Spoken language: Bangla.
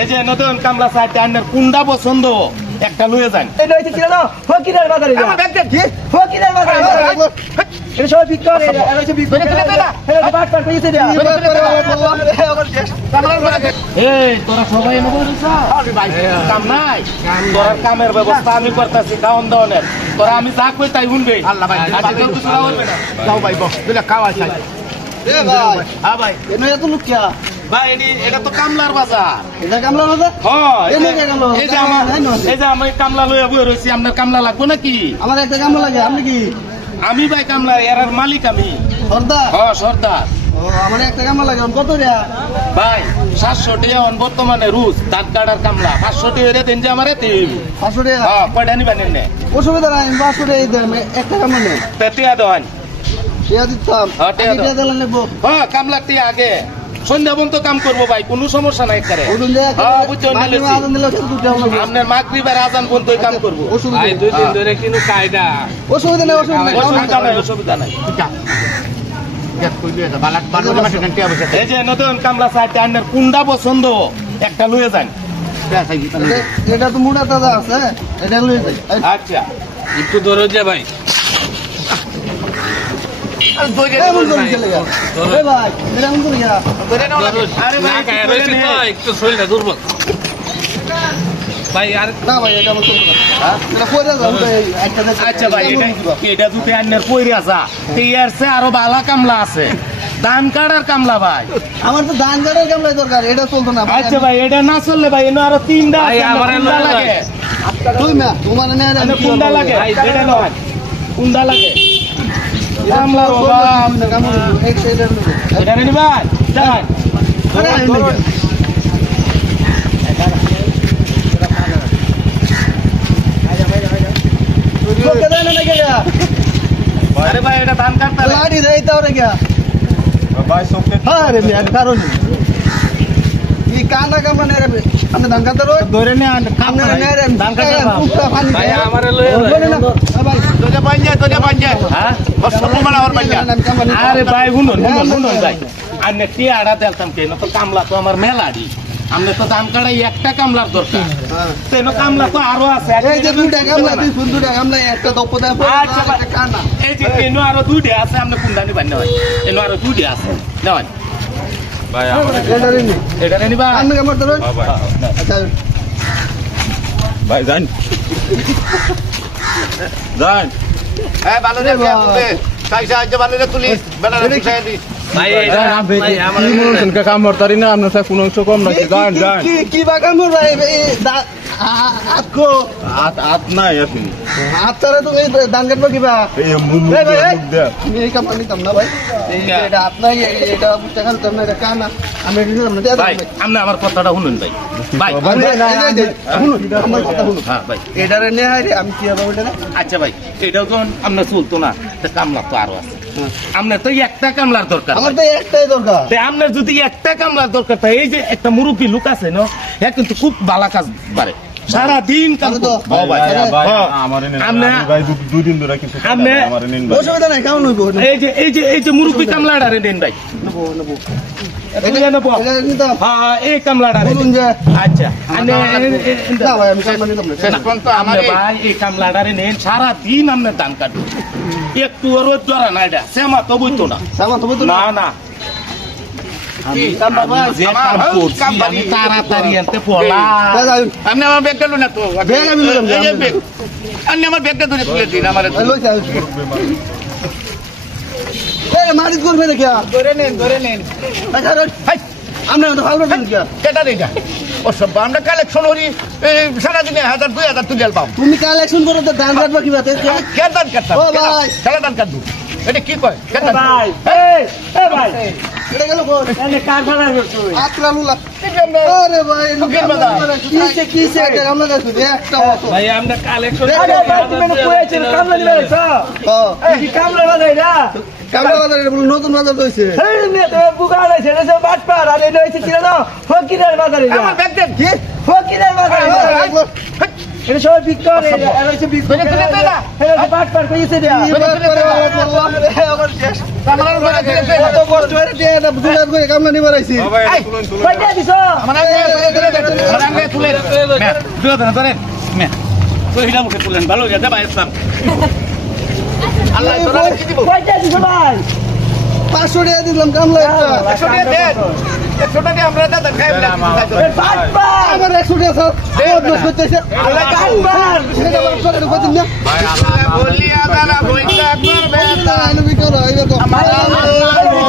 এই যে নতুন কামলা সাইতে আন্নার কুন্ডা পছন্দ একটা লয়ে যান। এই নইছে ছিল না ফকিরের বাজারে যা। আমার ব্যাগ কি ফকিরের বাজারে এটা সব বিক্রি করে এটা হচ্ছে বিক্রি করে না এটা বাট পার কইছে দেয়া। এই তোরা সবাই এনে বলছিস আরে ভাই কাম নাই তোর কামের ব্যবস্থা আমি করতেছি খাওন দাওনের তোরা আমি যা কই তাই শুনবে আল্লাহ ভাই আজ কেউ কিছু করবে না যাও ভাই বস তুই খাওয়া চাই এ ভাই হ্যাঁ ভাই এনে এত লোক কিয়া ভাই এটা তো কামলার বাজার। এটা কামলা বাজার হ্যাঁ এই যে আমি কামলা লইয়া বই রইছি আপনার কামলা লাগবে নাকি? আমার একটা কামলা লাগে আপনি কি? আমি ভাই কামলা এর মালিক আমি সর্দার। হ্যাঁ সর্দার। ও আমার একটা কামলা লাগে কত রে ভাই 700 টাকা বর্তমানে রুজ দাঁত কাটার কামলা 500 টাকা রে দেন যে আমারে দেব 500 টাকা। হ্যাঁ কয়টা নিবেন নে অসুবিধা নাই 500 টাকা দেন একটা কামলা নেই পেটিয়া দেন টিয়া দিতাম হ্যাঁ টিয়া দিলে নেবো। হ্যাঁ কামলা টিয়া আগে সন্ধ্যা পর্যন্ত কাম করবো ভাই কোনো সমস্যা নাই করে হ্যাঁ বুঝছেন আপনার মাগরিবের আজান পর্যন্ত কাম করবো ভাই 2 দিন ধরে কিন্তু কায়দা অসুবিধা নাই অসুবিধা নাই এই যে নতুন কামলা সাইতে আন্নার কুন্ডা পছন্দ একটা লয়ে যান। এটা তো মুড়া দাদা আছে এটা লয়ে যাই। আচ্ছা একটু ধরে যা ভাই একটু শরীরটা দুর্বল ভাই আর না ভাই এটা আমার চলবে না। আচ্ছা ভাই এটা যদি আন্নার পয়রে আসা এর চেয়ে আরো বালা কামলা আছে ধান কাটার কামলা ভাই। আমার তো ধান কাটার কামলা দরকার এটা চলতো না। আচ্ছা ভাই এটা না চললে ভাই এনে আরো 3টা লাগে তুই না তোমার কুন্ডা লাগে এটা নয় কুন্ডা লাগে কামলার অভাব এটা নিবা যান আরে ভাই এটা ধান কাটতে লাড়ি দেই তাও রে গিয়া ভাই সবকে আরে মিয়া কারণ এই কানা কামা নে রে আমি ধান কাটতে রই ধরে নে কামনে নে রে ধান কাটতে কুত্তা পানি ভাই আমারে লয়ে ভাই তোজে পাঞ্জা হ্যাঁ বসমান আর পাঞ্জা আরে ভাই শুনুন ভাই আনে কি আড়া দেলতাম কেন তো কামলা তো আমার মেলাডি আমনে তো ধান কাটাই একটা কামলার দরকার তেন কামলা তো আরো আছে এই যে দুইটা কামলা তুই সুন্দর কামলা একটা দপদা আচ্ছা ভাই কানা এই যে এনো আরো দুইটা আছে আমনে কোনটা নিবেন না ভাই এনো আরো দুইটা আছে নেন ভাই এটা নিবা আমি কামড় ধরো আচ্ছা ভাই যান এই ভালো রে সাইসা আজ ভালো রে তুলিস বেলা রে সাইসা দিস ভাই আমারে উনকে কাম করতারি না আপনার সাথে কোনো অংশ কম নাকি যান যান কি বাগাম ভাই আতকো আত নাই আপনি আতরে তুমি দান কাটবো কিবা এই মুখ আমি এই কামটা নিতাম না ভাই এটা আপনার এটা বুঝতে খালতাম না এটা কানা আমি নিতাম না ভাই আপনি আমার কথাটা শুনুন ভাই ভাই আমার কথা শুনুন হ্যাঁ ভাই এটারে নিয়ে হাই আমি কি হবে এটা আচ্ছা ভাই এটাও যখন আপনার চলতো না তা কামলা তো আরো আছে আপনার তো একটা কামলার দরকার আমার তো একটাই দরকার আপনার যদি একটা কামলার দরকার থাকে এই যে একটা মুরব্বী লোক আছে না হ্যাঁ কিন্তু খুব ভালো কাজ পারে সারাদিন কাম তো দুদিন ধরে কিছু অসুবিধা নাই কেমন হইব এই যে মুরব্বী কামলাটা রে দেন ভাই এই কামলাটা আচ্ছা ভাই আমি কামলা নিতাম না ভাই এই কামলাটা রে নেন সারাদিন আপনার ধান কাটবে একটু রোদ ধরা না এটা সেমা তো বুঝতো না সামান তো না না তাড়াতাড়ি আনতে পড়া আপনি আমার ব্যাগটা লুন না তো আপনি আমার ব্যাগটা ধরে তুলে দিন আমার মালিক করবে না কিয়া ধরে নেন আমরা তো ভালো না কিয়া কেটা রে যা ও সব আমরা কালেকশন করি সারাদিনে 1000 2000 তুলে পাবো তুমি কালেকশন করো তো দান কাটবা কিবা কে দান কাটতাম ও ভাই খেলা দান কাটবো এটা কি কয় ভাই ভাই এটা গেল কোন এনে কার ভাড়া করছো আকরা লুলা আরে ভাই কিসে এটা আমরা দেখো একটা মত ভাই আমরা কালেকশন আরে ভাই তুমি না কইছেন কামলা দিবে কি কামলা বাজাই না কামলা বাজারে বল নতুন বাজার কইছে এই নে তো বুকা লাইছে না সব বাটপার আর এই হইছে কি না ফকিরের বাজারে আমার ব্যাগ দেন কি ফকিরের বাজারে এটা সব বিক্রি করে আর হইছে বিক্রি করে এটা বাটপার কইছে দেয়া আমার বড় দিয়েছে কত কষ্ট হইছে এটা বুঝাত করে কামলা নিবার আইছি কয়টা দিছো আমার ধরেন তো হিলা মুখে তুলেন ভালো গেছে ভাই ইসলাম আল্লাহ তোরা কি দিব কয়টা দিছো ভাই 500 টাকা দিলাম কামলা একটা 100 টাকা দেন 100 টাকা আমরা দাদা খাই বাটপার আমার 100 টাকা স্যার বদমাশ করতেছে আল্লাহ বাটপার সেটা বড় টাকা কইতেন না বলি আদালা বইটা করবে আমি কি করব এই দেখো আমার আল্লাহ